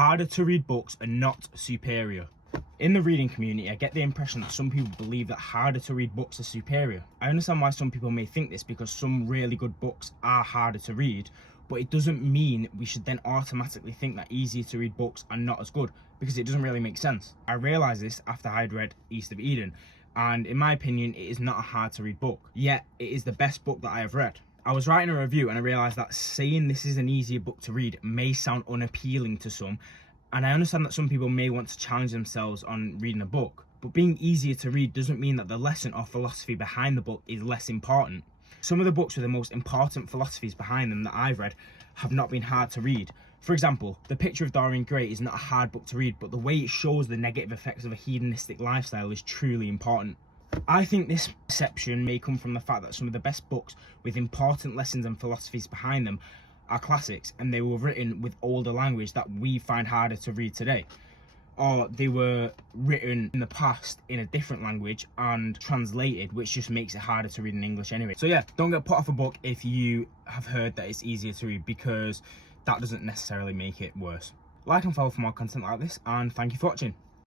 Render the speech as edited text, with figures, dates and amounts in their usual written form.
Harder to read books are not superior. In the reading community, I get the impression that some people believe that harder to read books are superior. I understand why some people may think this, because some really good books are harder to read, but it doesn't mean we should then automatically think that easier to read books are not as good, because it doesn't really make sense. I realised this after I'd read East of Eden, and in my opinion, it is not a hard to read book, yet it is the best book that I have read. I was writing a review and I realised that saying this is an easier book to read may sound unappealing to some, and I understand that some people may want to challenge themselves on reading a book, but being easier to read doesn't mean that the lesson or philosophy behind the book is less important. Some of the books with the most important philosophies behind them that I've read have not been hard to read. For example, The Picture of Dorian Gray is not a hard book to read, but the way it shows the negative effects of a hedonistic lifestyle is truly important. I think this perception may come from the fact that some of the best books with important lessons and philosophies behind them are classics, and they were written with older language that we find harder to read today, or they were written in the past in a different language and translated, which just makes it harder to read in English anyway. So yeah, don't get put off a book if you have heard that it's easier to read, because that doesn't necessarily make it worse. Like and follow for more content like this, and thank you for watching.